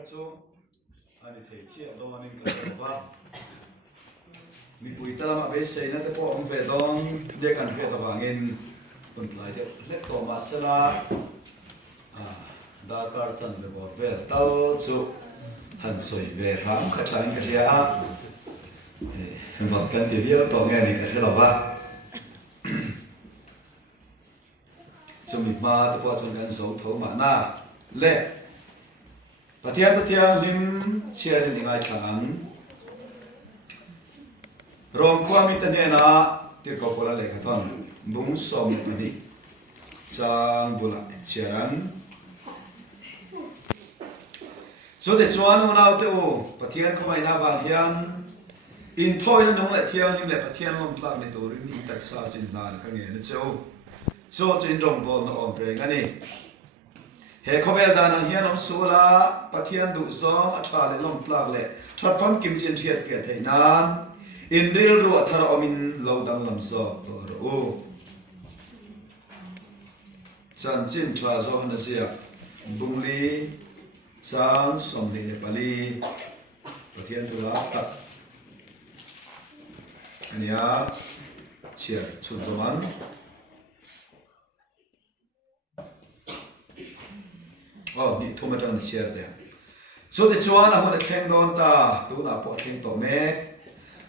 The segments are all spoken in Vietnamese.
khát số anh thấy chia đo nên cả đầu vào mi bùi ta làm bê xây nó tới bỏ ông về đón để cần về tàu vàng in còn lại để lết tổ mà sẽ là đa car chân về bỏ về tàu chú hành soi về khám khát trái cái gì á vật cần tìm hiểu tổ nghe này cái đầu vào chúng mình mà tới bỏ trong cái số thấu mà na lệ và thiang lim chia đi ngay thẳng rong qua mi tên na tiệt cầu pola lệ cái thon bung som ni sang bula chiang số để chuan u nào teu và thiang không ai na vàng hiang in thôi nó nông lại thiang lim lại và thiang lom plak này tổ rin in tak sa chin na cái nghe nó châu số chin rong bol nó om pre ngani he khovel da nang hian om sula pathian du zong a tha le long tlak le that fam kim chen thiat fiat thei nan in ril ru thar omin lo dang lam zo to ro chan chin thwa zo na sia bungli sang som ni nepali pathian du la ta ania chia chun zoman ni thuma tan share te so de chuan a hona thleng don ta tu na po thleng to me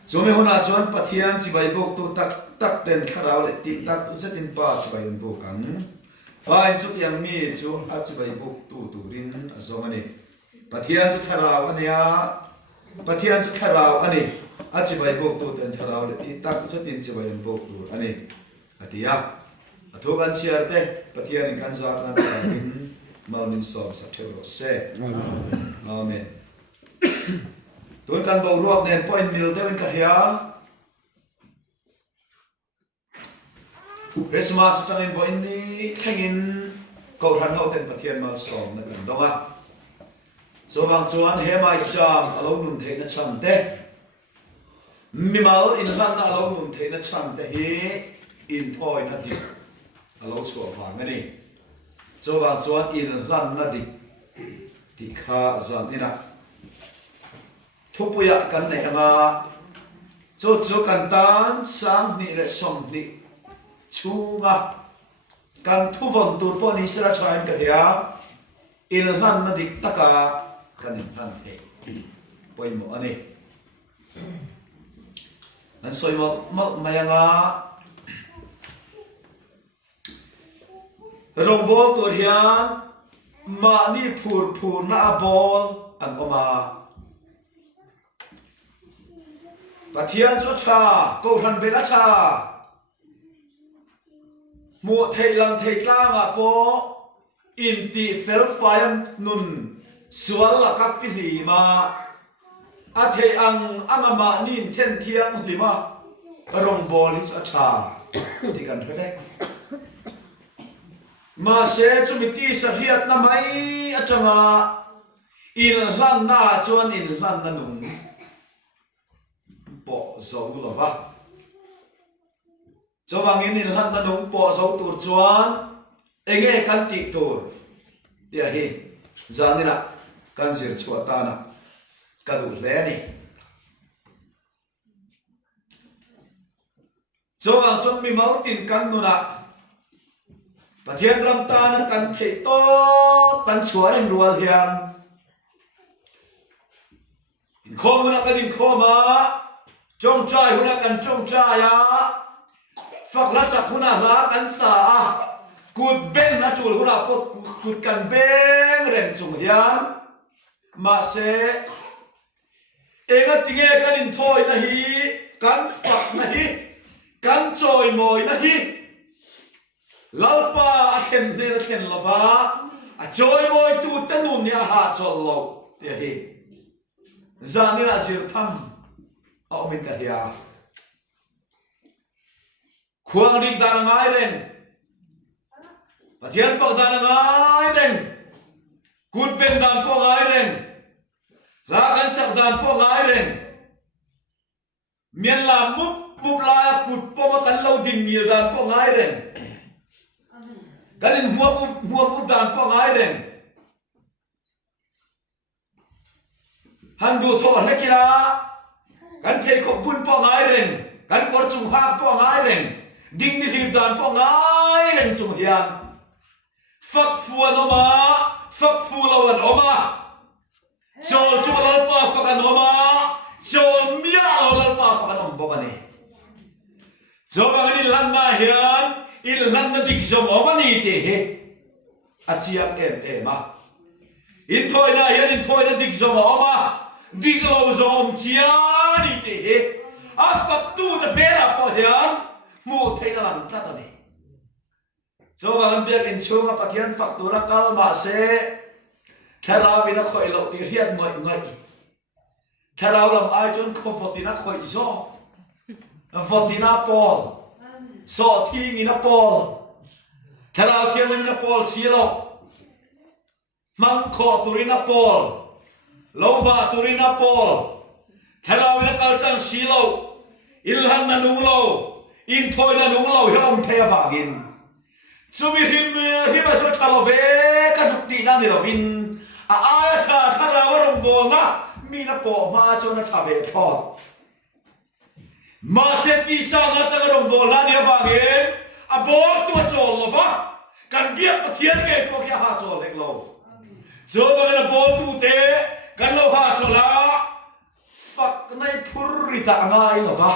so me hona chuan pathian chi bai bok tu tak ten kharau le ti tak zetin pa chi bai bok ang pai chu tiang mi chu a chi bai bok tu rin a zong ani pathian chu tharau ania pathian chu tharau ani a chi bai bok tu ten tharau le ti tak zetin chi bai bok tu ani atia athu kan share te pathian kan za kan rin Maunin som sa thero se amen tuan kan bau ruak nen point mil te ka hia Christmas tangin bo inni thengin ko than ho ten pathian mal som na kan donga so wang chuan he mai cham alo nun the na cham te mimal in lan na alo nun the na cham te hi in thoi na ti alo so wa ngani cho vào chuan in lan na dik ti kha zan ina thupuya kan nei anga cho kan tan sang ni le som ni chunga kan thu von tur po ni sra chain ka dia in lan na dik taka kan in lan he poi mo ani nan soi mo mayanga rong bol tur hian ma ni phur na bol an oma pathian cho cha ko than bela cha mu thei lang thei tlang a po in ti fel faiam nun sual la ka fi hi ma a thei ang amama nin then thiang lima rong bol hi cho cha ti kan thwe mà sẽ cho mình ti sa hiat na mai a changa in lan na chuan in lan na nung po zo lo wa cho wang in lan na nung po zo tur chuan enge kan ti tur tia hi zanina kan zir chua ta na ka du le ni cho wang chon mi mau tin kan nu na pathian ram ta na kan thei to kan chua ren rual hian in khom na kan in khoma chong chai huna kan chong chai ya fak la sak huna la kan sa kut ben na chul huna pot kut kan beng ren chung hian ma se enga tinge kan in thoi na hi kan fak na hi kan choi moi na hi lalpa a khen ne na khen lova a joy boy tu tanun ya ha cholo te hi zani na zir tham a min ka ya khuang dik dan ngai ren pathian fak dan ngai ren kut pen dan po ngai ren la kan sak dan po ngai ren mian la mup la kut po ma kan lo din mi dan po ngai ren galin mua dan po ngai ren han du tho le kila kan thei khop bun po ngai reng kan kor chung hak po ngai reng ding ni lim dan po ngai reng chung hian phak fuan oma phak fu lawan oma chol chung lal pa fakan oma chol mia lal pa fakan om bokani Jomangani lanna hian il lanna dik jom omani te he achiang em a in thoina hian in thoina dik jom oma dik lo jom chiani te he a fak tu na bera po hian mu theina lam tata ni Jomangan biak in chunga pathian fak tu na kal ma se thalaw ina khoi lo ti hian ngoi ngoi thalaw lam ai chon kho fotina khoi zo Votina Paul, so thing in a Paul, Hello Killing a Paul Silo, Manko Turina Paul, Lova Turina Paul, Hello in a Kaltan Silo, Ilhan Nanulo, in Toy Nanulo, Yom Teavagin. So we him a Chotalove, Kazutina Nilovin, Aata Karawarum Bona, Mina Po, Marchona Tabe Thought. Maseti sana tangarong bola ni abangin abor tu chol lova kan biak pathian ke ko kya ha chol lek lo jo bangin abor tu te kan lo ha chola fak nai phurita angai lova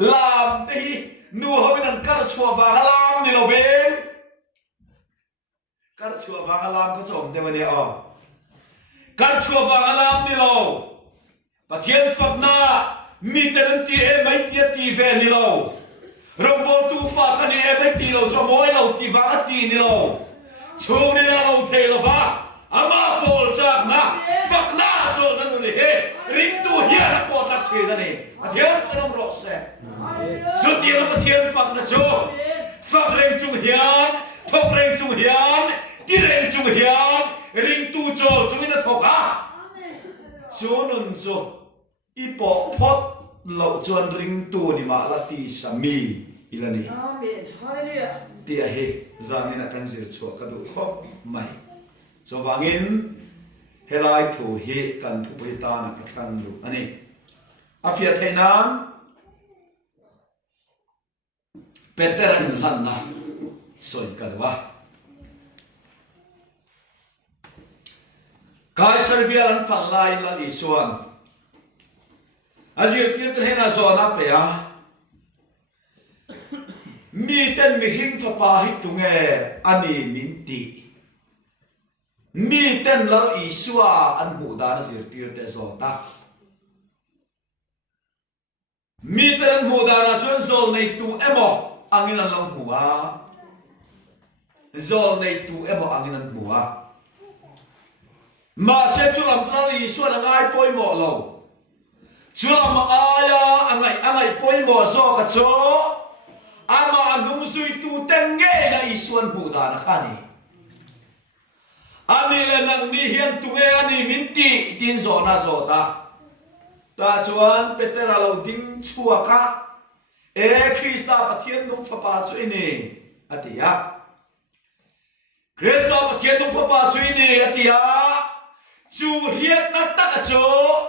lam te nu hawin an kar chua wa lam ni loven kar chua wa lam ko chom te mane o kar chua wa lam ni lo pathian fak na mi tên ti em ấy tiết ti về ni lâu, rồi bọn tu pa cái này em ấy ti lâu cho mỗi lâu ti vã ti ni lâu, chú đi là lâu thế lâu vã, ama bol chắc na, phật na cho nó đi hết, ring tu hiền là bol chắc thế đó này, thiên phật nó rõ sẽ, chú tiền là thiên phật nó cho, phật ring chung hiền, thọc ring chung hiền, ti ring chung hiền, ring tu cho chúng nó thọc à, chú nâng cho ipo pot lo chuan ring tu ni ma la ti sami ilani amen hallelujah ti a he zamina kan zir chu ka du khop mai so wangin helai thu he kan thu pe ta na ka thang lu ani afia thainan peteran hanna soi kalwa kai serbia lan fan lai la li suan Azir kirtan hena zona pe ya mi ten mi hing thapa hi tunge ani minti mi ten lal isua an bu da na zir tirte zota mi ten mu da na chon zol nei tu emo angin an long bua zol nei tu emo angin an bua ma se chulam tral isua na ngai poi mo lo Chulam aya angai poi mo zo ka cho ama anum sui tu tenge na isuan buda na khani ami le nang ni hian tu nge ani minti tin zo na zo ta chuan petera lo ding chua ka e Krista pathian dum papa chu ini atia Krista pathian dum papa chu ini atia chu hiat na ta cho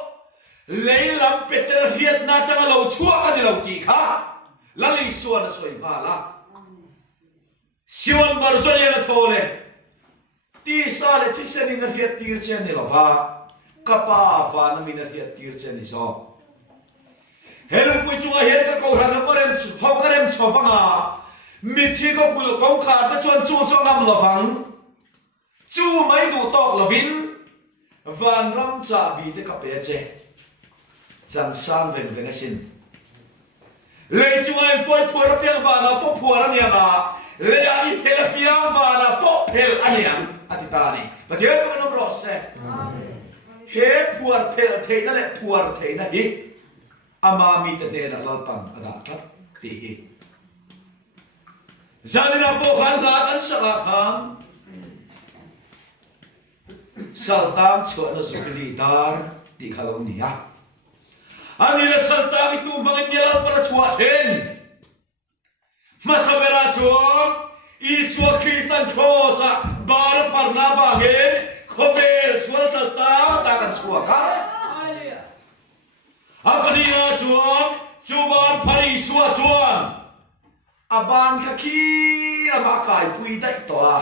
lấy làm Peter hiệt na chẳng lâu chua cái gì lâu tì khá là lý xuân soi ba la siwan bar xuân là thole ti sa le ti se ni hiệt tir chen ni lova kapa va na min hiệt tir chen ni so helum pui chunga hiệt ka ko ran ko rem ho ka rem cho banga mi thi ko pul ko kha ta chon chu cho ngam lovang chu mai du tok lovin van ram cha bi te ka pe che chẳng sang về cái xin lấy chúng anh quay phù ra piang và nó bốc phù ra nhà mà lấy anh phê là piang và nó bốc phê anh em anh ta này và thế tôi nó rõ sẽ hết phù ra phê là thế nó lại phù ra thế nó hít ama mi tên này là lao tầm ở đó thắt thì hít gia đình là bốc hắn là anh sợ là khang sao tăng cho nó giúp đi dar đi khao ông nhỉ Ani na salta itu mangyayal para chuatin. Masabera chuan Iswa Kristan Krosa bara parna bangin Kovel sual salta takan chuaka aban kaki amakai pui dai toa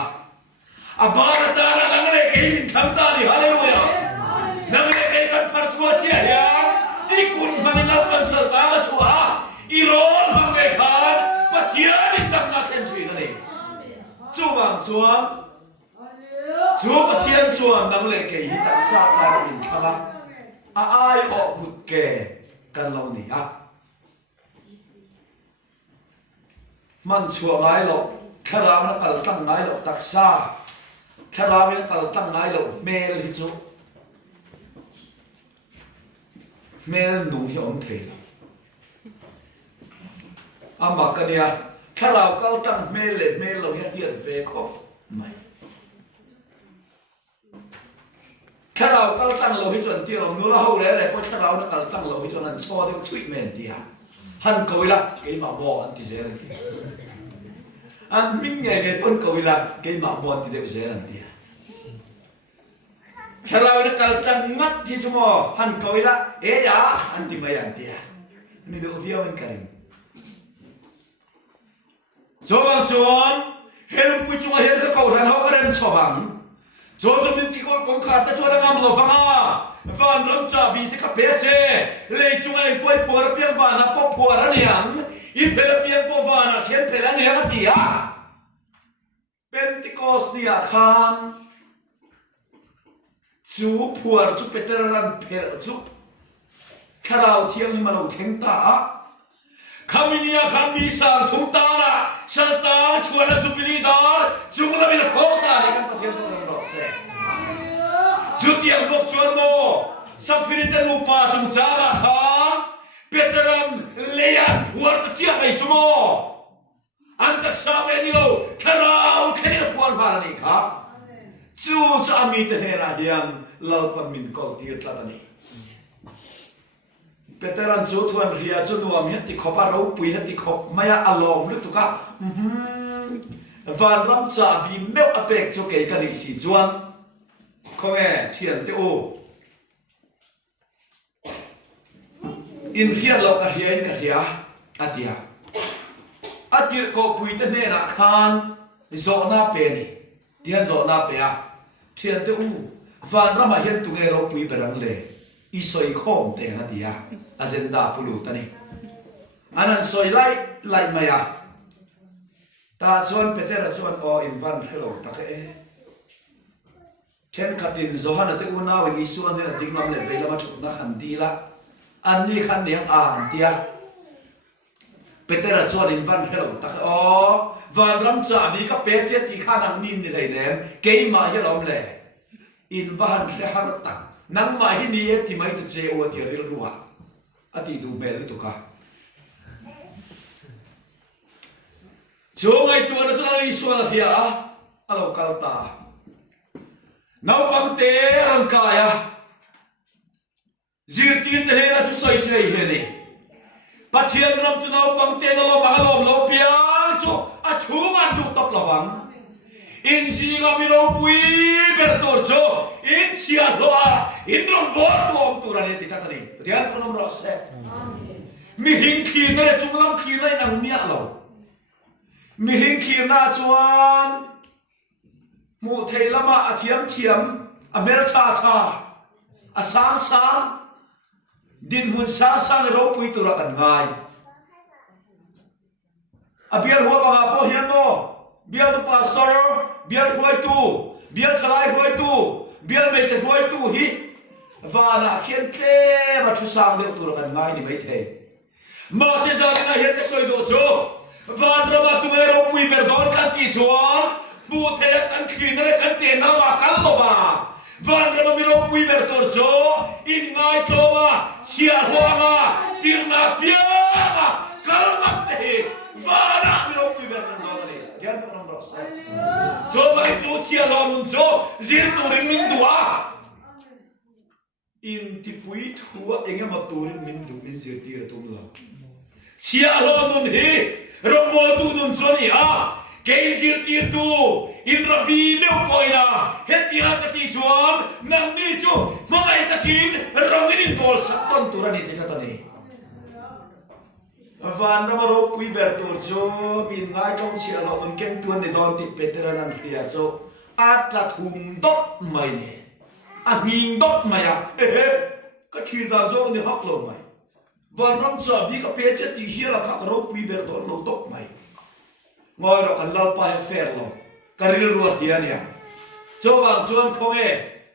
aban tara nangle ke min khangta ni hallelujah nangle ke kan parchua chia ya ikun manina pansal ta chua irol mangle khan pathian in tak na khen chui da ni chu bang chuang chu pathian chuang nangle ke hi tak sa ta in khanga a ai o gut ke kan lo ni a man chua ngai lo kharao na kal tang ngai lo taksa kharao na kal tang ngai lo mel hi chu mel nu hi om the ama kania kharao kal tang mel lo hi hian ve kho mai kharao kal tang lo hi chon ti lo nu la ho le le po kharao na kal tang lo hi chon an cho de chui men ti ha han koi la ke ma bo an ti je ti an min nge ge ton koi la ke ma bo ti de je an ti kharao na kal tang mat ti chumo han koi la e ya an ti mai an ti ni do vio en karim cho bang chuan hel pui chu hel ka ko ran ho ka ren cho bang cho min ti ko kong khat ta cho la ngam lo fanga van ram cha bi te ka pe che le chu ai poi por piang va na po por an yang i pe la piang po va na khen pe la ne ka ti a Pentecost ni a khan chu puar chu peteran pe chu kharao thiang ni ma lo theng ta khaminia khambi sang thung ta na salta chuana zubili dar chungla min khota ni kan pathian to ro se Jutiang bok chuan mo safirin ta nu pa chung cha la khan peteran leyan puar ta chia mai chumo an tak sa me ni lo kharao khe na puar ba ni kha chu cha mi te ne ra hian lal pa min kol ti tla ta ni Peteran chu thuan ria chu nuam hi ti khopa ro pui ha ti khop maya alom lu tu ka van ram cha bi meu apek chu ke ka ni si chuan không nghe thiền tiêu in hiền lộc cả hiền atia có bùi tên này là khan gió na pe ni thiền gió na pe à thiền tiêu van ra mà hiền tu nghe ro bùi berang le isoi khom te atia agenda pulu tani anan soi lai maya ta chuan petera chuan o in van hello ta ke Ken katin zohana te una wen isu an na dingnam le vela ma chukna khan dila an ni khan niang an tia petera chuan in van helo ta o van ram cha bi ka pe che ti khan ang nin ni dei nem ke ma helom le in van le har tak nang ma hi ni e ti mai tu che o ti ril ruwa ati du mel tu ka jo ngai tu na chu na isu an hia alo kalta Nau pang te rang kaya zirtin te hela chu sai sai he ni pathian ram chu nau pang te no lo bangalom lo piang chu a chung an du top lawang in si ga mi ro pui ber tor cho in sia lo a in rom bo tu om tu ra ni ti ta ni pathian chu nom ro se mi hing khi na le chung lam khi na nang mia lo mi hing khi na chuan mu thei lama a thiam America tha a sang din hun sang ro pui tu ra kan ngai a bial huwa banga po hian mo bial tu pastor bial huai tu bial thalai huai tu bial me che huai tu hi vana khian ke ma thu sang de tu ra kan ngai ni mai the ma se za na hian ke soi do cho van ra ma tu ro pui perdon kan ti chuan bu the kan khin re kan te na ma kal lo ba van ra ma mi ro pui ber tor cho in ngai to ma sia ho ma tir na pia ma kal ma te vana mi ro pui ber tor ni gian to nam ro sa cho ma chu chia lo mun cho zir tu rin min dua in ti pui thua enga ma tu rin min du min zir ti ra tum lo sia lo mun hi ro mo tu nun cho ni a Keizir tu in rabi meu poina hetia kati chuan nang ni chu mangai takin rongin in bol sak ton turani te katani van ra maro pui ber tur cho bin ngai trong chia lo un ken tuan ni don ti peteran an pia cho at la thum dot mai ne a ngin dot mai a ka thir da zo ni hak lo mai van ram cha bi ka pe che ti hia la kha ro pui ber dor lo dot mai ngoi ro kan lau pa fer lo karil ruat dia nia cho wang chuan khong e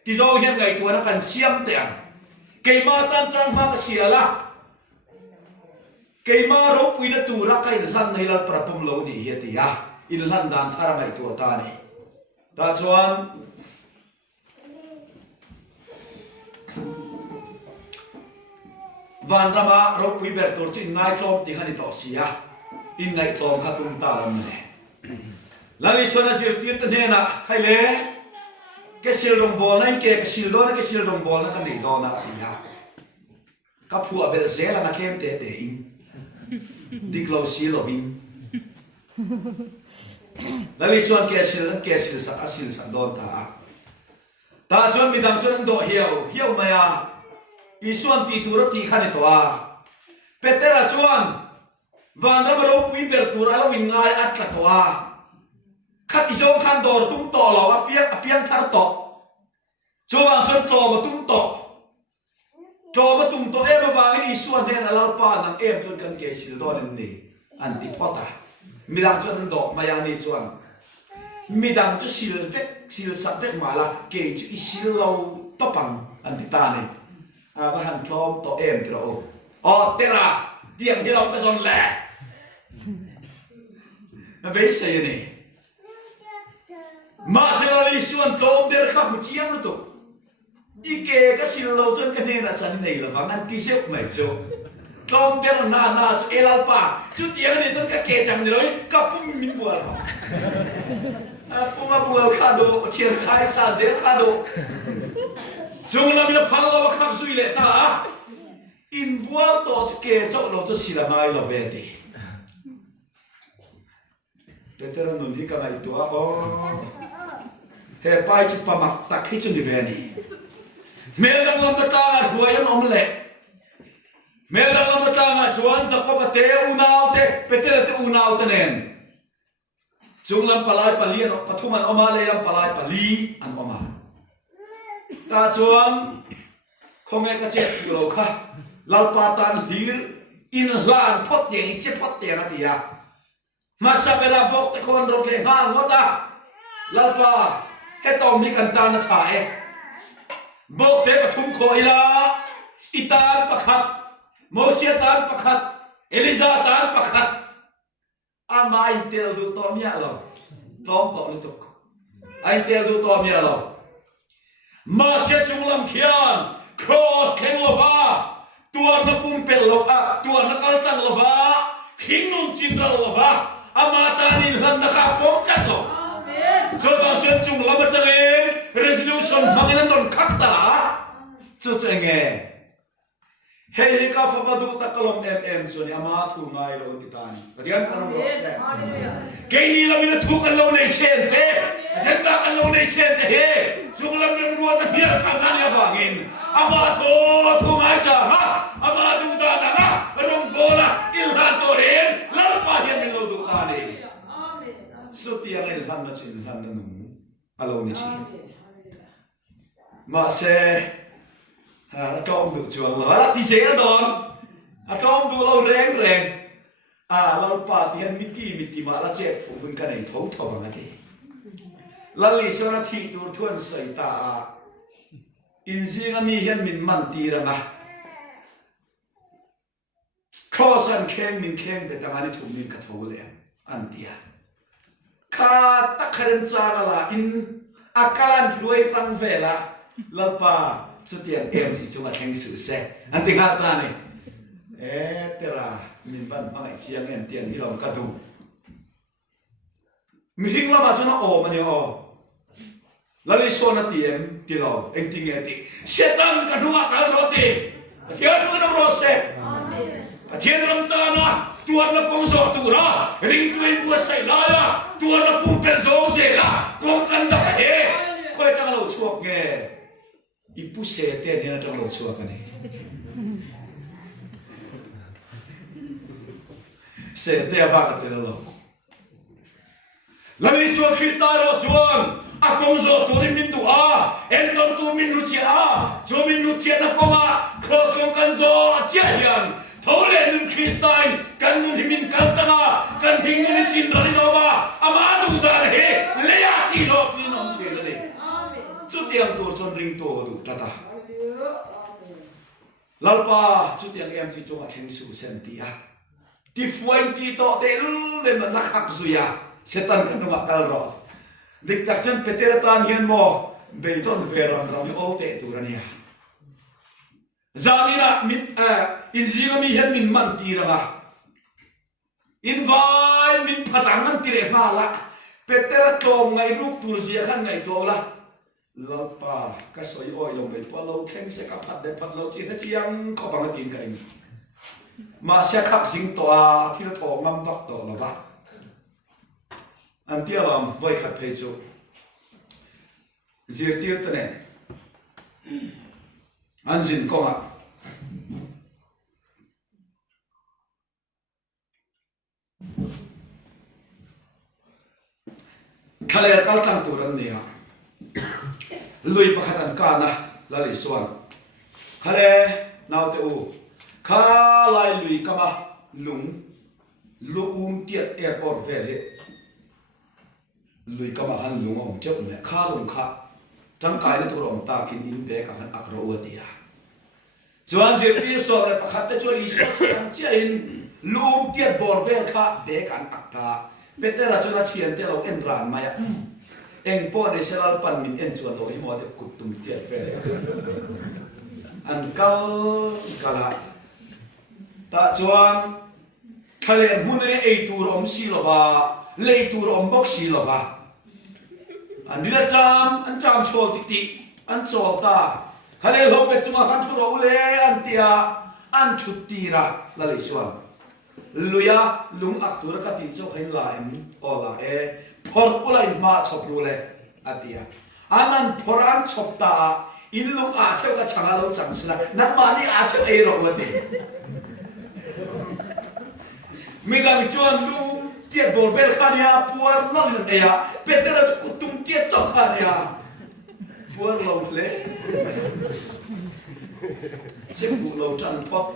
ti zo hian ngai tu na kan siam te ang ke ma tan chang ma ka sia la ke ma ro pui na tu ra kai lan nei la prapum lo ni hi ti ya in lan dan thara mai tu ta ni ta chuan van rama ro pui ber tur chin ngai tlom ti khani to sia in ngai tlom kha tum ta lam ne lali sona jir ti ta ne na khai le ke sil rong bol nai ke sil do na ke sil rong bol na ka nei do na ti ya ka phu a bel zela na kem te te in dik lo sil lo bin lali son ke sil sa asil sa don ta chuan mi dang chuan do hiao maya i suan ti tu ro ti khani to a petera chuan van ra ro pui ber tur alo win ngai at la to a khati zo khan dor tum to lo a piang thar to chuan chuan to ma tum to em wa i suan den alal pa nang em chuan kan ke sil don ni an ti pota mi dang chuan do maya ni chuan mi dang chu sil sa vek ma la ke chu i sil lo to pang an ti ta ni và hành thom to em thì đâu tera điểm thì đâu có giòn lẹ vậy sao này mà sẽ là lý xuân thom để khắp một chiang nữa tụ ike cái xin lâu xuân cái này là chân này là bằng ăn kia xếp mày cho thom để là na cho elalpa chút tiếng này chân cái kẻ chẳng nói cặp cũng mình buồn cũng mà buồn khá độ triển khai sản dễ khá độ chúng là mình phăng lo khắp suy lệ ta in bua to ke cho lo cho sila mai lo về đi Peter nó đi cái này tua he pai chụp pa mak tak hi chu ni về đi mel dang lam ta ka huai an om le mel dang lam ta nga chuan za ko ka te unau te Peter te unau te nen chung lam palai pali an pathuman oma le lam palai pali an oma ta chuan không nghe cái chết nhiều kha lau pa tan hir in lan phot tiền chết phot tiền à tiya mà sao bây giờ bốc cái con rồng lên mang ngót à lau pa cái tôm đi cần tan nó chạy bốc thế mà thum khoi la itan pakhat Moshe tan pakhat Eliza tan pakhat ama intel du to mia lo tom to lu tuk intel du to mia lo mà sẽ chung làm khian cross khen lova tua na pumpel lova tua na kaltang lova khing nun chindra lova amata nin han na kha pom chat lo cho ta chen chung làm cho em resolution mangin don khakta cho nghe hei ka fa badu ta kolom em so ni ama thu ngai lo ti tan rian thanam ro se ke ni la min thu kan lo nei chen te zen ta kan lo nei chen te he chung lam nem ruan na bia kan na ya wangin ama thu ngai cha ha ama du da na na rong bola il han to ren lal pa hian min lo du ta ni so ti ang il han na chin han na nu alo ni chi ma se công được chuồng rồi là tí chế đòn công được lâu rèn lâu pa tiền mít mà là chết phụ huynh cái này thấu thấu bằng cái là lý do là thị tu thuần sấy ta in gì cái mi hiện mình man tì ra mà khó san khen mình khen để ta ngani thùng mình cái thấu lẹ ăn tiệt khá tắc khen cha là in akalan đuôi tăng về là lâu pa chút tiền em chỉ chúng là khen sự xe anh tiếng hát ta này tera mình vẫn mang lại chiang em tiền đi làm cả đủ mình hình là mà cho nó ồ mà nhiều là lý số nó tiền tiền nào anh tiếng nghe thì sẽ tăng cả đủ cả rồi thì thiên nó nó rồi sẽ thiên làm ta na tuan nó công số tu ra ring tuan bua say la tuan nó pum pen zong ze la công căn đập he coi tăng lâu chuộc nghe ipu se te ni na tang lo chua ka ni sẽ tê bạc tê lo lần này số Christa rồi chuan à công zo turin min tu à em don tu min nu chia à zo min nu chia na công à cross công kan zo chia hiền thấu lệ nun Christain kan nun himin kaltana kan hing nun chin rani nova ama du dar he leya ti lo tin om che le chút tiền tu chon ring tu du tata lalpa chút tiền em ti cho thing su sen ti a ti fuain ti to te le na khak zuya setan kan ma kal ro dik tak chan petera tan hian mo beiton veram ram o te tu rania zamina mit inzira mi hian min man ti ranga invai min phatang nan ti re ma la petera tlom ngai ruk tur zia khan ngai to la lalpa ka soi o yom be pa lo kheng se ka phat de phat lo chi na chiang kho bang tin kai ma se khak sing to a thil tho ngam vak to la ba an tia lam voi khat phei chu zir tir ta ne an jin ko ma khale kal tang tu ran ne ha lui pakhat an ka na la li suan khale naw te u kha lai lui kama lung tiat airport ve le lui kama han lung om chep me kha lung kha tang kai le tu rom ta kin in be ka han akro wa dia chuan zir ti so re pakhat te chu li so kan chia in lung tiat bor ve kha be kan akta petera chuna chian te lo en ran maya eng po ne selal pan min en chuan lo hi mo te kutum tiat ve an kala ta chuan khale mun ne ei tur om si lo ba lei tur om bok si lo ba an dila cham an cham chol tik tik an chol ta khale lo pe chuma kan thu ro le an tia an thutti ra la le suan luya lung ak tur ka tin so khain la em ola e phor pulai ma chop lu le atia anan phoran chop ta in lung a cheu ka changa lo chang sina na ma ni a cheu e ro wa te mi ga mi chuan lung tiệt bồn về khania puar nong lên ea petera kutum tiệt chok khania puar lâu lệ chiếc bộ lâu trăng pop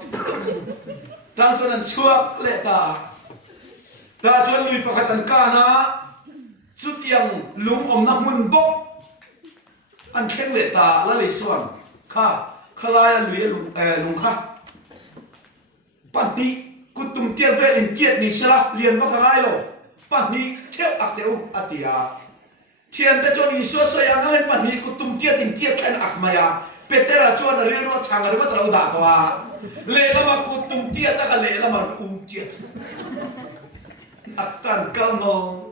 trăng cho nên chuak lệ ta cho lui pakhat an ka na chút yang lung om na mun bok an khen lệ ta la le suan khalaya lui lung kha panti kutum tiệt về in tiệt ni sala liền vào cái này rồi bản ni theo ác theo atia thiền ta cho ni so so yang ngai bản ni kutum tiệt in tiệt kan ác maya petera cho na rin ro chang ri ba trau da wa le la ma kutum tiệt ta ka le la ma tiệt akan kal no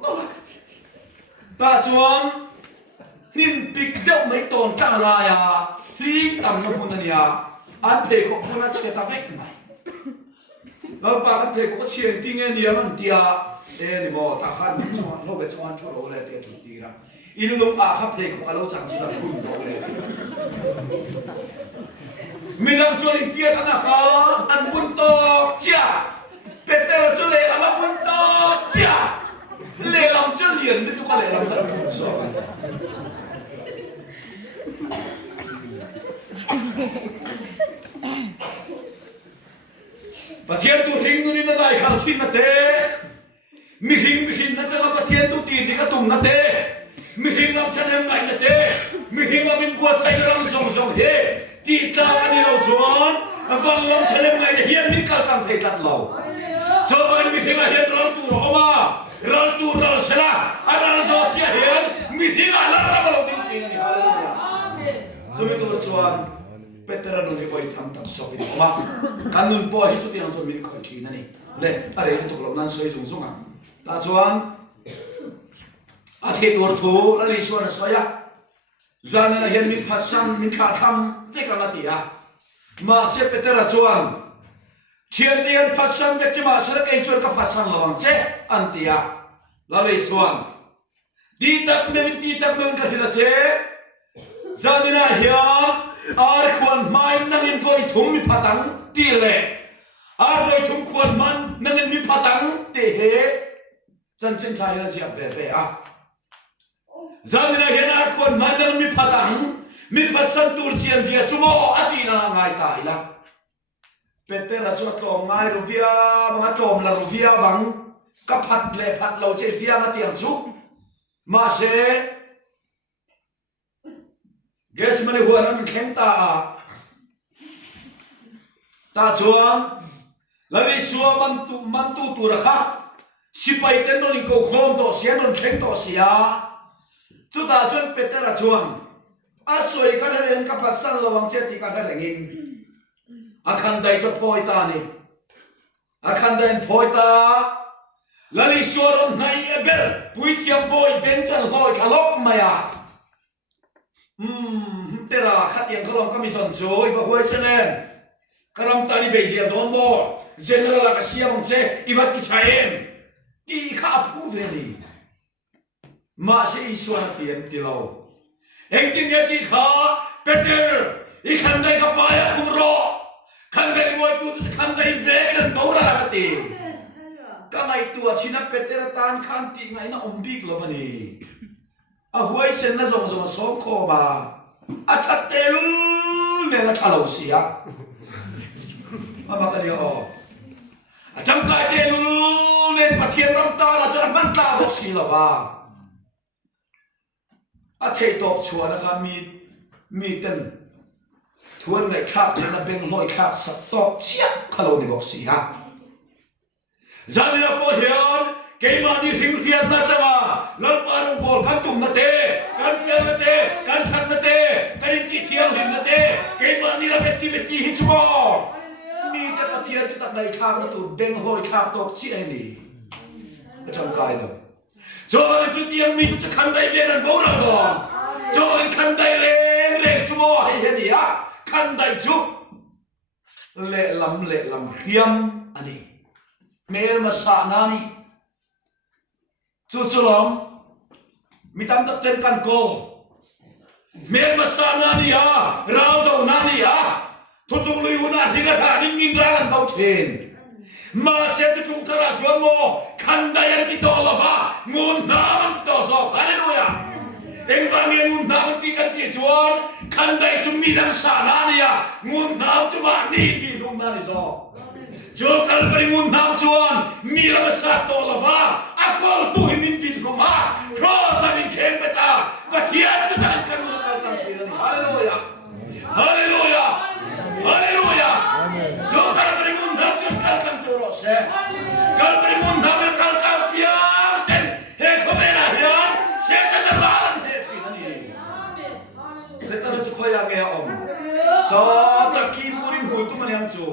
ta chuan hin pik deuh mai ton ta la ya li tam no mun ania an pe ko puna che ta vek maiเราปากกันเทก็เชียงที่เงี้ยเนี่ยมันเดียนี่บ่ตาขันชวนเราไปชวนชวนเราเลยเดียจุดดีละอินลุงอาครับเทก็เราจังสิละคุณเราเลยมีน้ำชวนอินเดียกันนะคะอันบุญโตจ้าเป็ดแต่เราชวนเลยอันบุญโตจ้าเล่ลำชวนเลียนนี่ทุกคนเล่ลำกันทุกส่วนประเทศตัวหิงนู่นนี่นั่นได้ข่าวชินนั่นเต้มีหิงนั่นจะกับประเทศตัวตีนี่ก็ตุ่มนั่นเต้มีหิงลำชันยังไงนั่นเต้มีหิงลำเป็นบัวใส่ลำส่งเฮตีตาอันนี้เราสอนฟังลำชันยังไงเนี่ยเฮียนนี่การเทตัดเราชาวบ้านมีหิงอะไรเราตัวเราตัวเราเสละอะไรเราสอนเชียเฮียนมีหิงอะไรเราจริงๆนี่ฮาเลลูยาสมัยตัวชวนpetera no ni koi tham tak so ni ma kanun po hi chu ti ang so min khoi thi na ni le are tu lo nan soi jung jung a ta chuan a the tur thu la li so na so ya zan na hian min phasan min kha tham te ka na ti a ma se petera chuan thian tian phasan ve chi ma sa ke chuan ka phasan lawang che an ti a la le chuan ti tak me ka hila che zanina hian ar khwan mai nangin koi thum mi phatang ti le ar loi thum khwan man นั่งมีพัตังเตะเหจันเจนไทยนะเสียเฟ่เฟ่อะจันนี่นะเห็นอาคนมันนั่งมีพัตังมีพัสันตูร์เจียนเสียจุโมอดีนาง่ายตายละเป็ดเตระจวดลมง่ายรูเวียมาจมละรูเวียบังกับพัดเละพัดเราเจียมาเตียงชุมาเสเกสมันหัวนั้นแข็งตาจวงแล้วไอ้ชัวมันตูตัวระคับสิไปเต้นโดนโกโคมตัวเสียโดนแข็งตัวเสียจุดตาจนเป็ดเตระจวงอาสวยกันเรื่องกับพัดสันระวังเจติกันเรื่องอินอาคันใดจะพอยตานี่อาคันใดพอยตาแล้วไอ้ชัวรนในเบลปุยเทียมบอยเบนจันหอยขลอกมาอ่ะเตระขัดยังขลอมก็มีส่วนช่วยพระหัวเชนเลนKaram tani bezian don bo general la kasia mongse ibat ki chaem ti kha aphu veli ma se iswa tien tilo engtin ya ti kha peter I khandai ka paya khumro khandai mo tu khandai ve dan dora la ti ka ngai tu achina peter tan khan ti ngai na ombik lo bani a huai sen na zong zong som kho ba a that te lu ne na thalo sia Mama kali oh, jam kaya lulu len patian ramta la jangan mantla boksi la ba. Athei top chua na kami ten tuan ngai khap jana beng loi khap sak top chiak kalau ni boksi ha. Zalina po hian keimani hing hian na chama lalparung bol kan tum na te kan fel na te kan chan na te kan ti thiang hin na te keimani la activity hi chumo.มีแต่ปะเทียนที่ตัดในข้างตัวเด้งหอยข้างตกเชี่ยนี่ประจำกายเลยโจรจุดยังมีจะคันได้เย็นโบราณก่อนโจรคันได้เร่งชั่วโมงให้เห็นนี่ฮะคันได้จุบเละลำเฮียมอันนี้เมลมาสานานี่จุลอมมีตามตัดเต็มกันโกเมลมาสานานี่ฮะเราดูนานี่ฮะทุกลุยหัวหน้าที่กระถางนี่มินร้านเตาเชนมาเสียทุกขราชวโมคันได้ยังที่ต่อละฟ้างูน้ำมันต่อสอบฮาเลลูยาเอ็งบางเงี้ยงูน้ำมันที่กันที่ชวนคันได้จุมีดังสานานี่ยงูน้ำจุมานี่กี่ลุงนาริโซจูกันบริงูน้ำชวนมีละมาสาต่อละฟ้าอากอลตุยมินดินลุมาเพราะสามินเข้มเปตาก็เทียนจะดันกันมุลกันตั้งชื่อนี่ฮาเลลูยาฮาเลลูยาHaleluya. Jo kalbari mundam jo kalkam joros hai. Kalbari mundam el kalkam pian den he khomena hian setan dalan he chini. Setan jo khoya ge om. So ta ki murin hui tu man yang chu.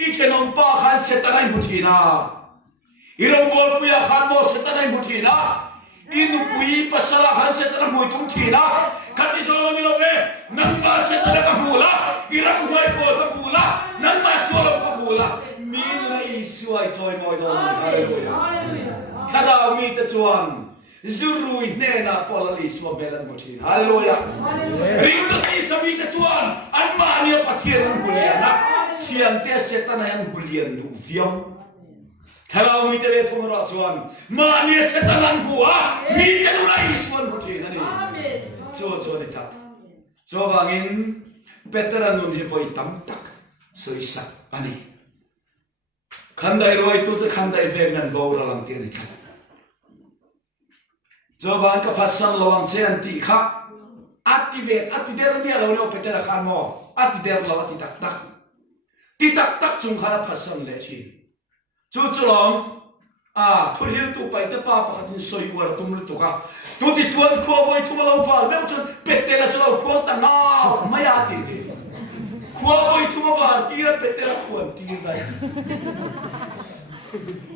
I chenom pa khan setan ai muthina. Irong bol puya khan mo setan ai muthina. Inu pui pasala khan setan moi tum thina. Kati solo milobe nang ma setan ka mula. Irang huay ko ka mula nang ma solo ka mula. Min na isuai soy moi don. Haleluya. Kada mi ta chuan. Zurui ne na polalis mo belan mo thi. Haleluya. Ring to ti sa mi ta chuan. An ma ni pathian an buliana. Thian te setan yang bulian du viam. Kalau mi te be thumra chuan. Ma ni setan an bua. Mi te nu la isuan mo thi na ni. Cho ni tak. Cho bangin Peteran nun hi voi tam tak soisa ani khandai roi tu cha khandai veng nan bora lang ti ni kha joban ka phasan lawang chen ti kha activate ati der dia lo no petera khan mo ati der lo ati tak tak chung kha phasan le chi chu long thuril tu pai te pa pa khatin soi war tum lu tu ka tu ti tuan kho voi tu lo fal me chun petela chu kho ta na maya ti Kua boy cuma berarti petera kuan tinggal.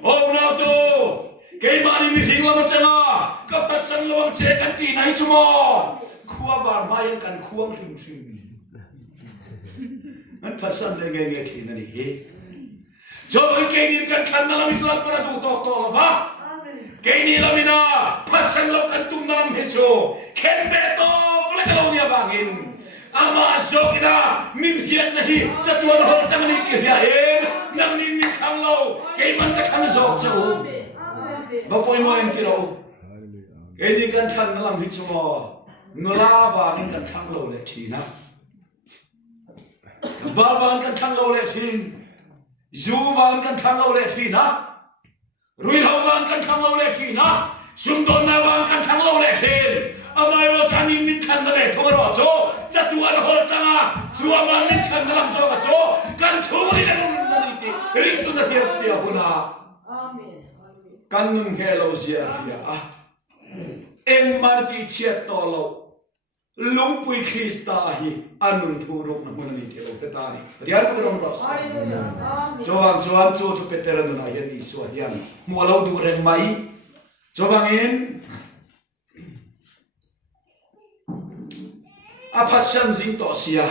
Oh no tu, kay mari mihing lamat sana, kapasan lawang cekan tinay cuma. Kua barmayan kan kuang rim. An pasan lengenge tina ni he. So kay ni kan nalam Islam para tu tok ba? Kay ni lamina pasan law kan tum nalam hecho. Ken beto kule kalau niya bangin. ama sokina min hian nahi chatuan hol tang ni ti hia en nang ni min khang lo ke man ka khang sok chau ba poi mo en ti ro ke ni kan khang lam hi chumo nula wa min kan khang lo le thi na ba ba kan khang lo le thi zu wa kan khang lo le thi na rui lo wa kan khang lo le thi na sum don na wa kan khang lo le thi amai ro chani min khang le thong ro cho chatuan hol tanga suama min khang lam so ka cho kan churi le mun na ni ti ring tu na hiaf ti huna amen kan nung hello sia ya eng mar ti chiat to lo lung pui krista hi anun thu rok na mun ni ti lo ta ni riar ko rom ros hallelujah amen cho chu peteran na ya ni so hian mu lo du reng mai cho bangin apat san jing to sia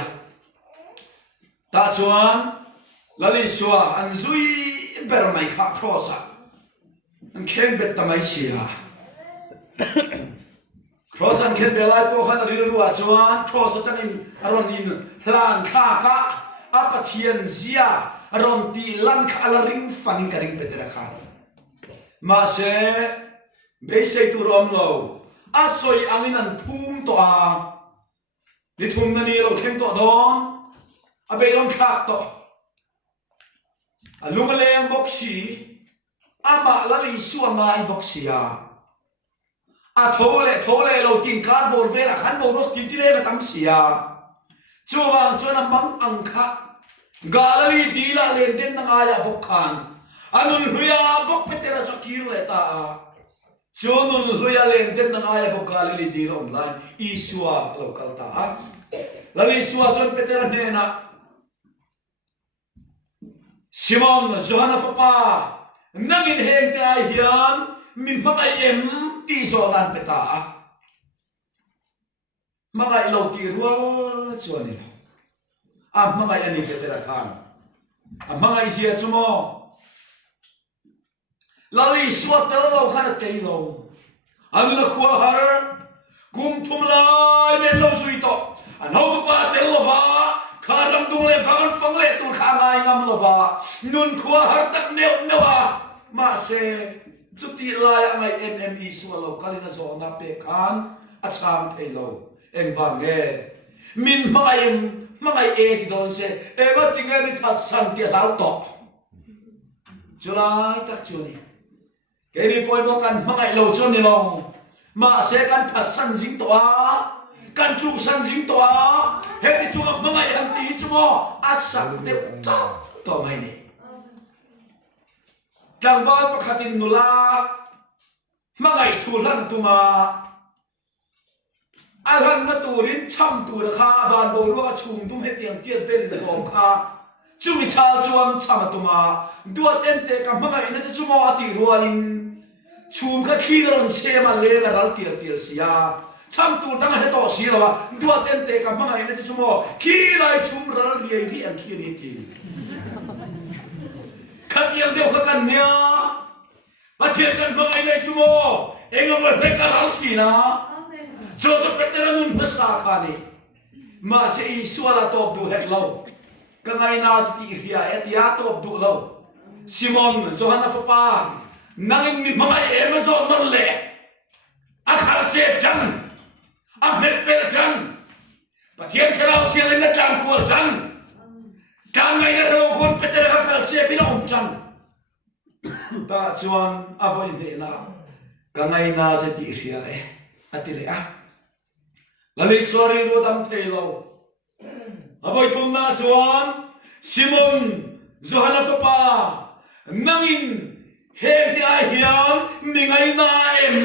ta chuan lali swa an zui ber mai kha crossa an khen bet tamai sia cross an khen belai po khan ri ru a chuan cross tanin aron in hlan kha ka apathian zia aron ti lan kha ala ring fanin ka ring petera kha ma se be sei tu rom lo asoi angin an thum to a ni thum na ni lo khen to don a be long khak to a lungaleng boxi ama lali suangai boxia a thole lo tin cardboard ve la khan bo ro tin ti le na tam sia chuwang chuan mang angkha galali di la len den na ya bokhan anun huya bok petera chakir le ta chonun huya len den na ya bok galali di rom lan isua local ta lali suwa chon petera ne na Simon Johanna Papa nangin heng ta hian min makai em ti so nan peta makai lo ti ruwa chuan ni makai ani petera khan makai sia chumo lali suwa tel lo khan kai lo anuna khwa har kum thum lai men lo sui to anau pa tel lo va kharam dung le fang le tu kha ngai ngam lo va nun khwa har tak neu newa ma se chuti lai angai MME swalo kalina zo na pe khan acham thei lo eng wange min mai e ti don se e ba tinga ni that san ti dau to chulai tak chuni ke ni poi mo kan mai lo chuni lo ma se kan that san jing to a kan tru san jing to a he ti chu mai han ti chu mo asak te to mai ni Kang bal pakhatin nula magai thulan tuma alan na turin cham tur kha ban bo ro achum tum hetiam tiat vel bo kha chumi chal chuam cham tuma duat ente ka magai na chumo ati rualin chum kha khiron chema le la ral tiar sia cham tur tang he to si lawa duat ente ka magai na chumo khi lai chum ral ri ri an khi ni ti Katiam deu kan nia pathian kan mangai nei chumo engam le karal sina jo peteranun basta khani ma se I suala top du het lo kangai na ti hia et ya top du lo Simon Johanna Papa nangin mi mangai Amazon non le akhar che jan ahmet pel jan pathian kharau thian na jam kol jan Kang ngay na ro kon petera ka khal che pina chan ta chuan avoi ne na ka ngay na je ti hria e atile a lali sorry ro dam thei lo avoi thum na chuan Simon Johanna Papa nangin he ti a hiam mi ngay na em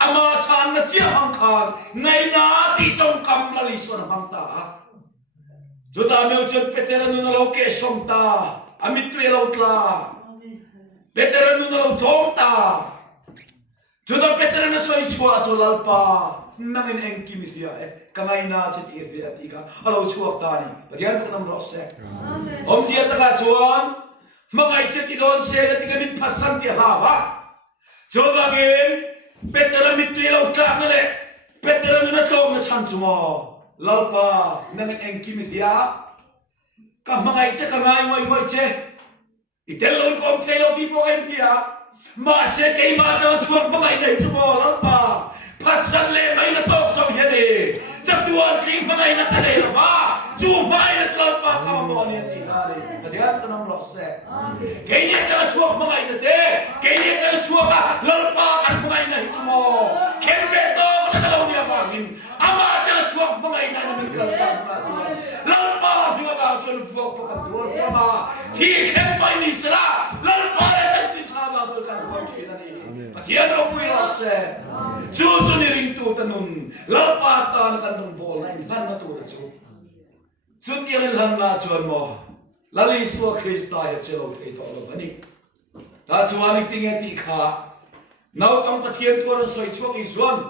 ama chan na chia hang khan ngay na ti chong kam lali so na bang ta Juta meu chut veteran nu lo ke somta amit tu elo tla veteran nu lo thomta Juta veteran na soi chua cholalpa nangin engki mithia kamai na chiti ri atika alo chuak ta ni rian pun nam ro se amen om jia ta ka chuan magai chiti don se la tika min phasan ti ha wa jodangin veteran mit tu elo ka na le veteran na thom na chan chumo lau pa nang eng kim dia ka mangai che ka ngai ngoi che itel lon kom thelo ki po em pia ma se ke ma cho chuak mangai nei chu bo lau pa phat san le mai na tok chau ye ni cha tuan ki mangai na ka le ba chu mai na lau pa ka mo ni ti na re ka dia ta nam ro se ke ni ka chuak mangai na te ke ni ka chuak ka lau pa kan mangai na hi chu mo ken be to ka lau ni ba min ama ta chuak mangai na min ka ta ma chu lau pa bi ba chu lu ko ka tuan pa ma thi khem pai ni sra lau pa ra ta chi tha ba chu ka ko chi na ni pa dia ro pui ro se chu ni ring tu ta nun lau pa ta na kan dun bol na ni han na tu ra chu chu ti ang lan na chuan mo lali so Krista ya chelo thei to lo ani ta chuan ni ting e ti kha nau pang pathian thor soi chuak i zuan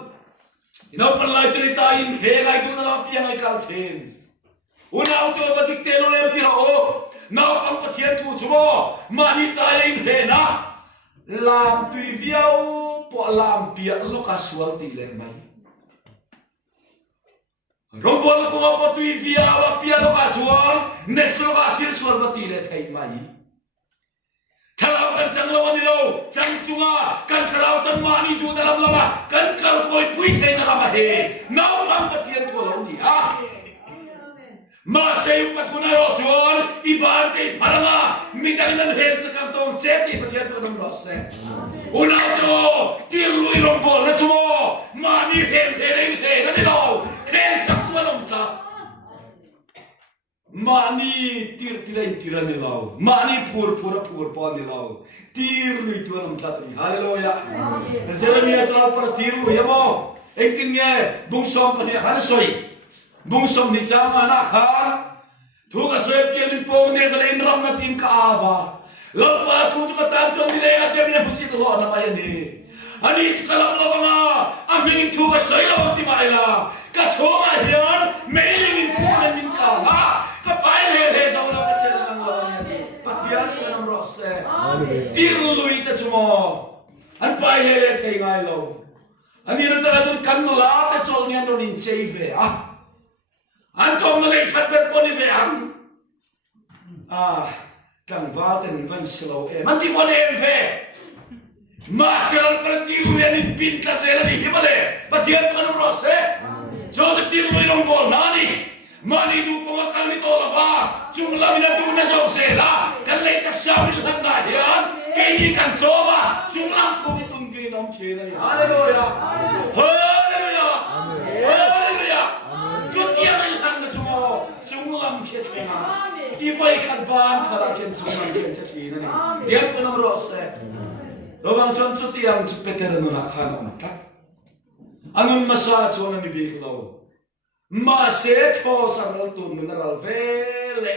nau pan lai chli ta in he lai du na la piang ai kal chen unau to ba dik te lo le ti ro nau pang pathian thu chu mo ma ni ta in he na lam tui viau po lam pia lo ka sual ti le mai robol ko pa tui via ba pia lo ka chuan next lo ka thil sual ba ti le thei mai thalau kan chang lo ni lo chang chunga kan thalau chan ma ni du na lam lama kan kal koi pui thei na lama he nau pang pathian thu lo ni a ma sei pa thu na ro chuan I ban te pharanga mi dang nan he sa kan tong che ti pathian thu nam ro se unau to ti lui rom bol na chu ma ni he he na ni lo he sak tu lom ta ma ni tir ni lo ma ni pur pa ni lo tir lui tu lom ta ni hallelujah Jeremia chal par tir lui mo ekin nge bung som pa ni han soi bung som ni chama na khan thu ka soi pian ni po ne bal in ram na tin ka ava lo pa thu chu ka tan chon ni le a de ne pusi lo na ma ni ani ka lam lo ma amin thu ka soi lo ti mai la ka chonga hian mailing in thu na min ka na ka pai le zo na ka chen nang lo ni pathian ka nam ro se tir lui ta chu mo an pai le thei ngai lo ani na ta chon kan no la ta chol ngan no nin chei ve a an tom na le chat ber poni ve an kang va ten van slow e man ti poni em ve ma seral par ti lu ya ni pin ka sela ni himale pathian ka nam ro se jo de ti lu long bol na ni mani du ko ka ni to la va chung la mina du na so se la kan le tak sa ni lan na hian ke ni kan to ba chung lam ko ti tung gi nom che na ni hallelujah hallelujah hallelujah jo ti ya ni lan na chu chung lam khe thena I vai kan ban phara ken chung lam ken cha thi na ni dia ko nam ro se ro bang chon chu ti ang chu peter no na khan on ta anun masa chon ni bi lo ma se tho saral tu mineral vele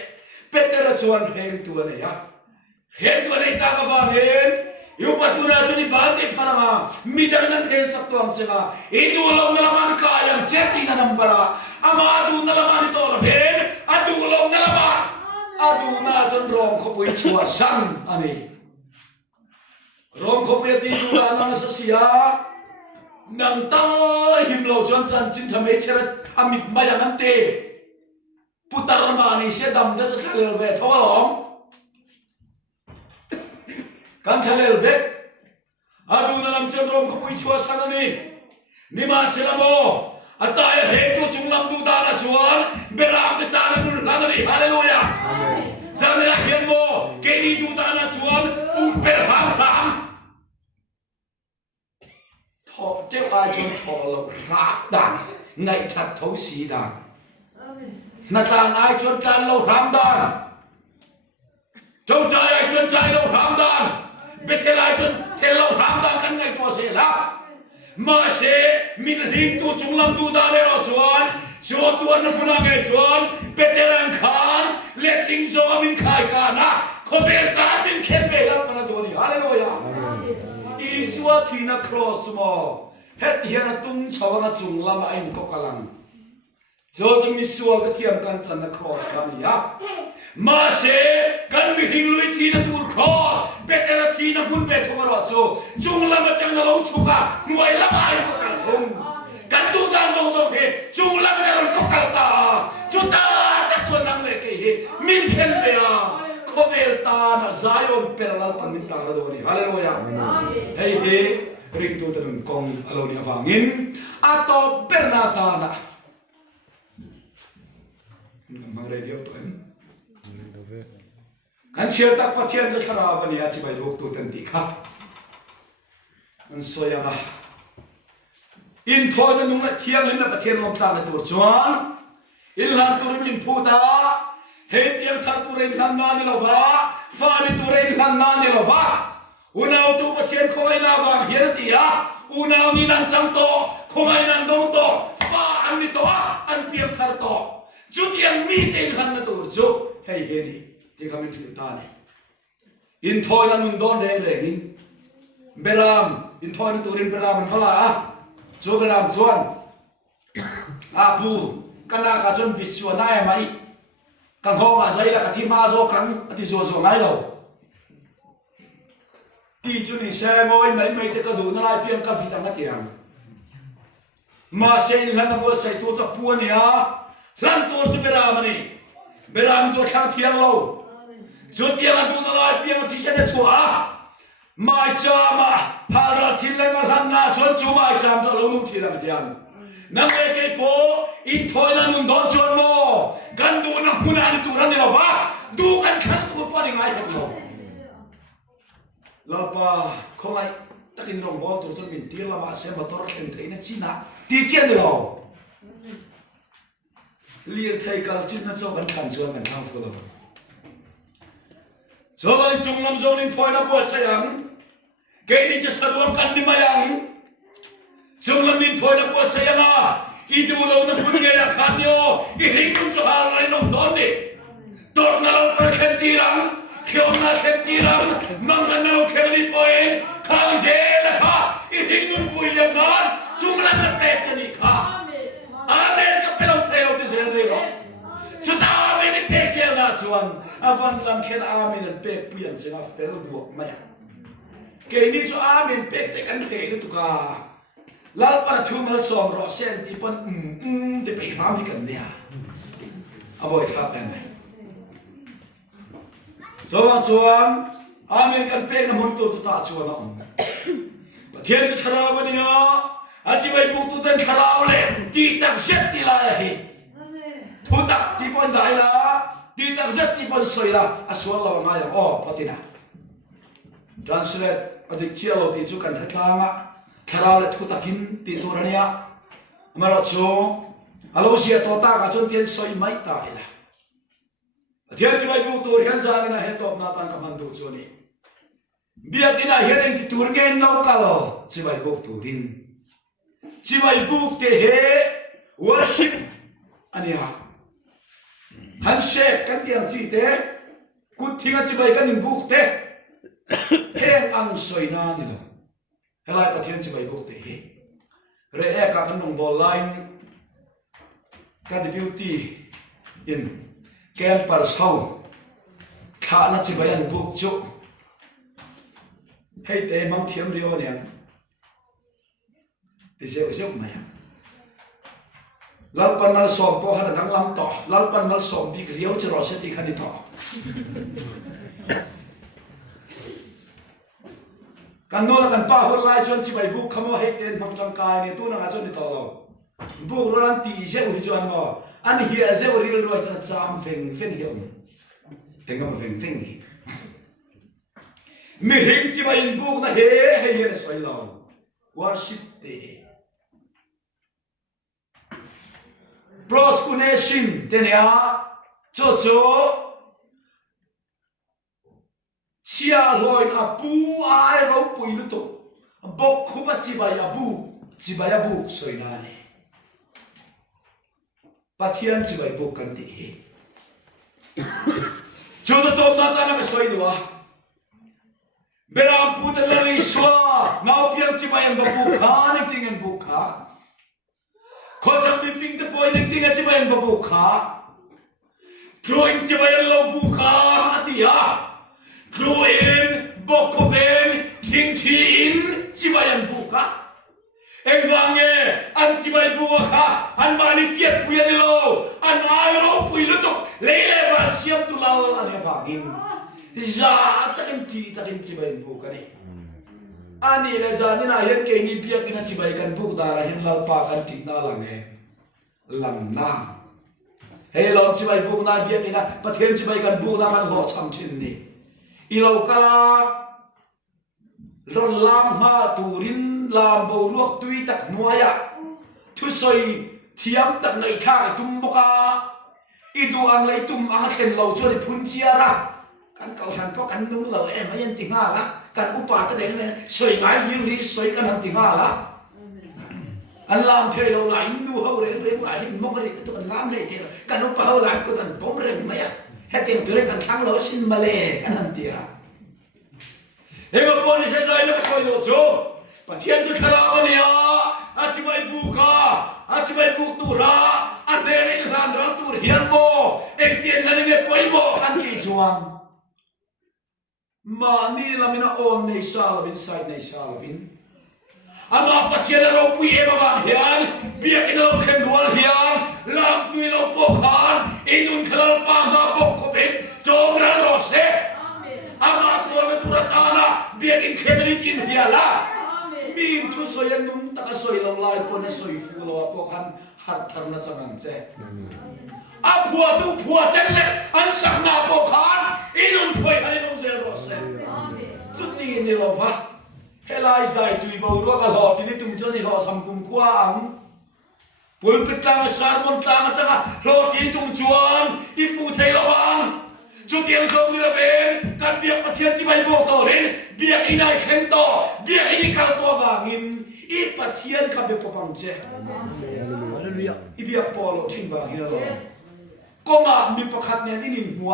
peter chuan hen tu ne ya hen tu ne ta ka wang hen yu pathuna chuni ban te phara mi da nan hen sak tu am chena e du lo na laman ka yam cheti na nambara ama du na laman to hen adu lo na laman adu na chon rom ko pui chua san ani rom ko pui ti du la na sa sia nang ta him lo chon chan chin thame chera amit maya nan te putar ma ni se dam da thal ve tho lom kan thal ve adu na lam chon rom ko pui chua san ani ni ma se lamo ataya he tu chung lam du da na chuan beram te ta na nu la ni hallelujah amen zamela hian mo ke ni du da na chuan un pe ham thọ tiêu ai chọn thọ lộc rác đàn ngày thật thấu xí đàn nát làng ai chọn can lâu ram đàn trong trái ai chọn trái lâu ram đàn biết thế ai chọn thế lâu ram đàn kan ngày qua sẽ là mà sẽ mình hình tu chung làm tu đàn rồi chọn cho tuan nó muốn nghe chọn biết thế làm khan let linh zo mình khai cả na không biết ta mình khen về lắm mà tu đi hallelujah Iswa thina cross mo het hian tung chawana chung lama ain ko kalang jo mi sual ka thiam kan chan na cross ka ni ya ma se kan mi hing lui thina tur cross betera thina bun be thoma ro cho chung lama chang na lo chuka nuai lama ain ko kalang kan tu dan zong he chung lam ne ron ko kal ta chu ta tak chuan nang le ke he min khen be a khovel ta na zion peralal pan min ta ra do ni hallelujah amen hey he ring tu tan kong alo ni awangin ato perna ta na mang review to em kan sia tak pathian ja khara ba ni a chi bai lok tu tan ti kha an soyanga in thoi na nung la thiang hin na pathian lom ta na tur chuan il lan tur min phuta he tiang thar tur in lan na ni lova fa ni tur in lan na ni lova unau tu pathian khoi na ba hian ti a unau ni nan chang to khomai nan dong to fa an ni to an tiang thar to chu tiang mi te han na tur chu hei he ni ti ka min thu ta ni in thoi na nun don de le ni beram in thoi na turin beram an phala a chu beram chuan a pu kana ka chon biswa na ya mai kan ho ma zai la ka ti ma zo kan ti zo zo ngai lo ti chu ni se moi mai te ka du na lai pian ka vi ta na tiang ma se ni han na bo sai tu cha pu ni a lan tu chu beram ni beram tu khang thiang lo chu tiang du na lai pian ti se ne chu a mai chama hara thile ma hanna chon chu mai cham to lo nu thila dian nam le ke po in thoi na nun don chon mo kan du na huna ni tu ran ni wa du kan khang tu pa ni ngai lo la pa khoi takin rong bol tu chon min tir la ma se ma tor khen thei na china ti chen ni lo lia thai kal chin na cho kan khan chuan kan thang fu lo so lai chung lam zo nin thoi na po sayang cái này chỉ sao ông cần đi mà yang, chúng làm nên thôi là bớt say à, ít đồ đâu nó cũng nghe là khát nhau, ít hình cũng cho hàng lại nông đón đi, tốt nào là khen tì răng, khiêu nào khen tì răng, mang nào khen đi poen, khang dễ là khá, ít hình cũng vui lòng đón, chúng làm là bẹt cho đi khá, amen các bé ông thầy ông thì sẽ đi rồi, chúng ta amen đi bẹt sẽ là chuan, avan làm khen amen là bẹt biển sẽ là phèo được mà yang. Cái này cho amen pek te kan he ni tuka lal para thu ma som ro sen ti pon te pe ma mi kan nia aboy tha pen này so chuan amen kan pek na mun tu ta chuan na thiên tu thara ba nia a chi bai bu tu ten thara le ti tak set ti la hi thu tak ti pon dai la ti tak set ti pon soi la a sual la nga ya o patina translate adik chialo ti chu kan thlanga thara le thu takin ti turania maro chu alo sia to ta ka chon tien soi mai ta ila thian chi bai bu tu hian za na he top na tan ka man du chu ni biak ina hian ki tur nge no kal chi bai bu tu rin chi bai bu te he worship ania handshake kan tiang chi te kut thinga chi bai kan in buk te heng ang soi na ni lo helai pathian chi bai buk te he re e ka kan nong bol line ka the beauty in ken par sau kha na chi bai an buk chu hei te mang thiam rio ne ti se mai lal pan mal som po han dang lam to lal pan mal som bi riau chi ro se ti khan ni to kan no la kan pa hol lai chon chi bai buk khamo he ten mang chang kai ni tu na nga chon ni to lo buk ro lan ti se u hi chon ngo an hi a se u ril ro cha cham pheng pheng hi om engam pheng pheng hi mi hing chi bai buk na he he soi lo worship te proskunation tenia cho chia loin apu ai ro pui lu to bok khuba chi bai abu soi na ne pathian chi bai bok kan ti he chu to na ta na soi nuwa beram pu te le swa ngau piang chi bai ang bu kha ni ting en bu kha kho cham bi fing te poi ni ting chi bai ang bu kha growing chi bai lo bu kha atia Kruin, bokoben, ting tin, chibayan buka. Engwange, อันที่ไม่บัวค่ะอันมานิเกียรปุยนิโลอันอายเราปุยลุตุเล่เล่บานเสียมตุลาอันนี้ฟังอินจ้าตะกิมที่ไม่บัวกันนี่อันนี้เลยจ้านี่นะเห็นเก่งนี่เบียกินที่ไม่กันบุกดาราเห็นเราปากันจิตน่าลังเองลังน้าเฮ้ยเราที่ไม่บุกน่าเบียกินนะประเทศที่ไม่กันบุกดาราหล่อช้ำชิ้นนี้อีเรากลาร้อนลามมาตูรินลามบลวกตุยตักนัวยะทุสอยเทียมตักในข้าตุมบกาอีดูอังเลยตุมอังเข็นเราจนพุนเชียระกันเก่าหันเพราะกันนุ่งเราไม่ยันติงห้าละกันอุปาตะเด็กเนี่ยสวยงามยิ่งรีสวยกันหันติงห้าละอันลามเทเราหลายนูเขาเร่งหลายหินมกริตัวกันลามเลยเทกันอุปาเขาหลายก็ตันผมเร่งไหมอะให้เตียงตัวเร่งกันครั้งเราชินมาเลยอันนั้นเตียเฮ้ยวันนี้เช้าๆนี่ก็สวยดูจูปะเทียนจะขราบเนี่ยอาจจะไม่บุกอาจจะไม่บุกตัวระอันเดริลานรังตัวเฮียนโมเอ็งเตียนกันยังไงไปโมอันนี้จวงมานี่เราไม่น่าโอนในซาลบินไซด์ในซาลบินอามาปะเทียนเราปุยเอ็มบานเฮียนเบียกินเราเข็นรัวเฮียนลามตุยเราปกหานอินุนขลังปามาปกขบินโจมระโรเซอามาตัวเป็นตุรตานะเบียกินเข็มลิกินเฮียละมีทุสวยนุ่มตะกสวยลงลายปนสวยฟูโลปกหันหัดทำนัดสังเจอาผัวดูผัวเจนเล็กอันสังนาปกหันอินุนคอยให้น้องเซโรเซสุดที่นี่เราพัดเฮลายใจตุยบาวรัวกันหอที่นี่ตุ้มเจ้านี่หอสังกุมกว้างปุ่นปิดกลางสารมนกลางจังหอที่ตุ้มจวนอีฟูเทลวังจุดเดียวส่งเรือเป็นการเบียกประเทศที่ไม่บอกต่อเรนเบียกอีนายแข็งต่อเบียกอีนี่ข้าวตัววางินอีประเทศขับไปปปังเจอีเบียกปอลทิ้งวางินเราก็มามีประคัดเนี่ยนี่หนึ่งหัว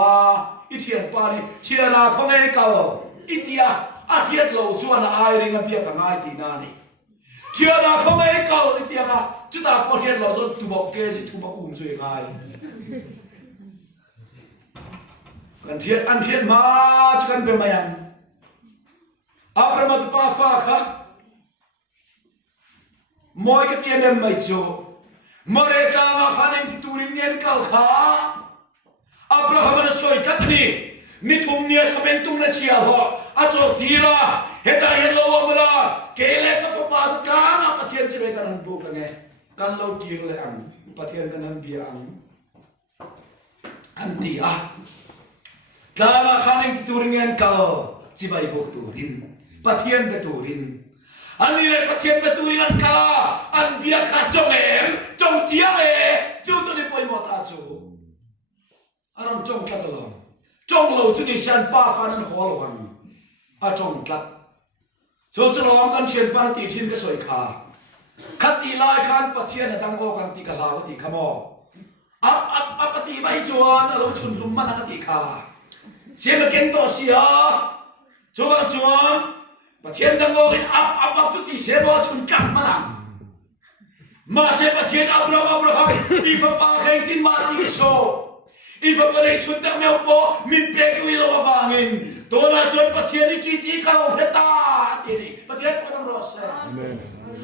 อีเทียนปานี่เชียนาเขาไงเก่าอีเดียอาเทียดเราชวนไอริงเบียกง่ายตีนานี่เชียนาเขาไงเก่าอีเดียมาจุดตาพอเทียดเราจนถูกบอกเกจิถูกบอกอุ้มช่วยง่ายกันเทียนอันเทียนมาจะกันเป็นมายังอาประมาทป้าฟ้าค่ะมอยก็เตียนไม่โจมเรกามาขันเองตูรินเนียนกัลขาอับราฮัมนั้นสวยกัดนี่นิทุมเนียสเปนตุงนัชเชียร์อาโจตีระเฮตาเฮโลวามุลาเกเลก็ฟบาตุกานะปะเทียนจะไปกันบุกกันไงกันเรากีเลอังปะเทียนกันนั้นเบียอังอันตีอ่ะKala kaning turingan kau cibai buk turin, patian beturin. Anilai patian beturinan kala, an biak kacong cong ciale, cucu ni poi mota cu. Aram cong katalong, cong lo cuni sian pa fanan holohan, a cong kat. Cucu long kan sian pan ti chin ke soi ka. Kati lai kan patian datang o kan ti kalaw ti kamo. Ap ti bai cuan alo cun lumman ti ka. เสียมาเก่งต่อเสียจวนประเทศดังโง่กันอับทุกที่เสียบ่ชุนจับมาหนังมาเสียประเทศอับราฮัมอีฟ้าป่าแข่งกินมาตีโซอีฟ้าประเทศชุดดังแมวโปมินเปกวิลวาฟังินตัวน่าจนประเทศนี้จีตีเขาเฮตาทีนี้ประเทศฝรั่งรอเซ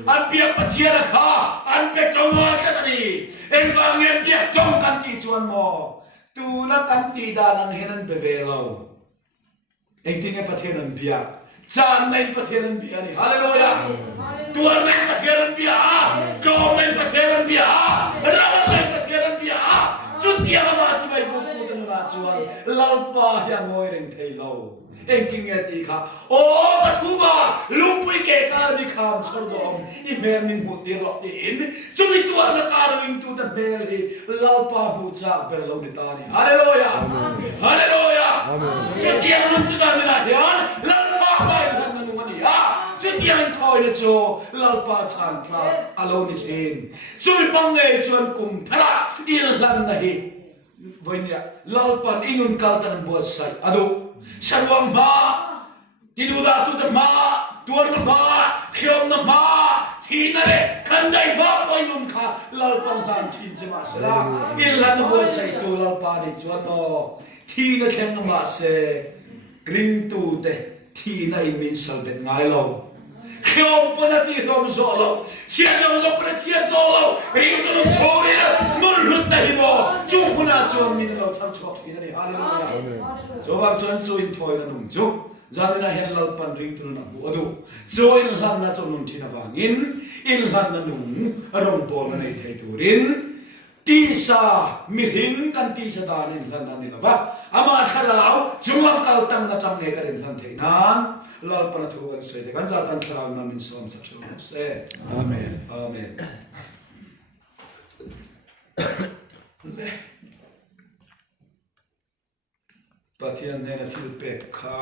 อันเปียกประเทศละค่ะอันเปียกจงมาแค่นี้เอ็งฟังเงียบเปียกจงกันตีจวนโมตูนักกันตีดานังเห็นเบเวลาวเองที่ในประเทศนั้นเบียจานในประเทศนั้นเบียนี่ฮาเลลูยาตัวในประเทศนั้นเบียจอมในประเทศนั้นเบียเราในประเทศนั้นเบียจุดเดียวมาจะไปบุกตัวกันมาจวนลาปาอย่างงอยเร่งเทยเราเองกินเงตีค่ะโอ้ปทุบาลุกไปเกการมีคำชนดอมอีเมมินบุตรรอดอินจุดตัวนักการวินตูตันเบลลีลาปาบูชาเบลลาดิตานีฮาเลลูยาฮาเลลูยาจุดเดียวนั้นจะได้นะเฮียนลาปาไปทันนันวันนี้จุดเดียวคอยเลยโจลาปาชันพลาอโลนิเชนจุดบังเอจวนกุมพระอิลลันนะฮีวันนี้ลาปาอินุนกัลตันบัวไซอดุSarwang ma, tiduda tu ma, tuan ma, khiom na ma, thinare, kandai ma poi nun kha, lalpan lan chin chima sala, ilan na bo sai tu lalpani chuan no, thina khem na ma se, green tu te, thina in min sal bet ngai lo, Kau pernah tidur solo, siapa yang pernah tidur solo, ring tu curi lah, nurut nahi mo, cuma nak cuma minum tak cukup ini, haleluya. Coba cuan cuin toy na nungjuk, jadi na helal pan ring tu na buat, cuin lam na cuman tina bangin, ilham na nung, arong bol na itu turin. Tisa miring kan tisa danin lan nan ina ba ama khalau junglam kal tang na cham ne karin lan theinan lal pana thu kan se de kan za tan khalau na min som sa thu se amen amen le pathian ne na thil pe kha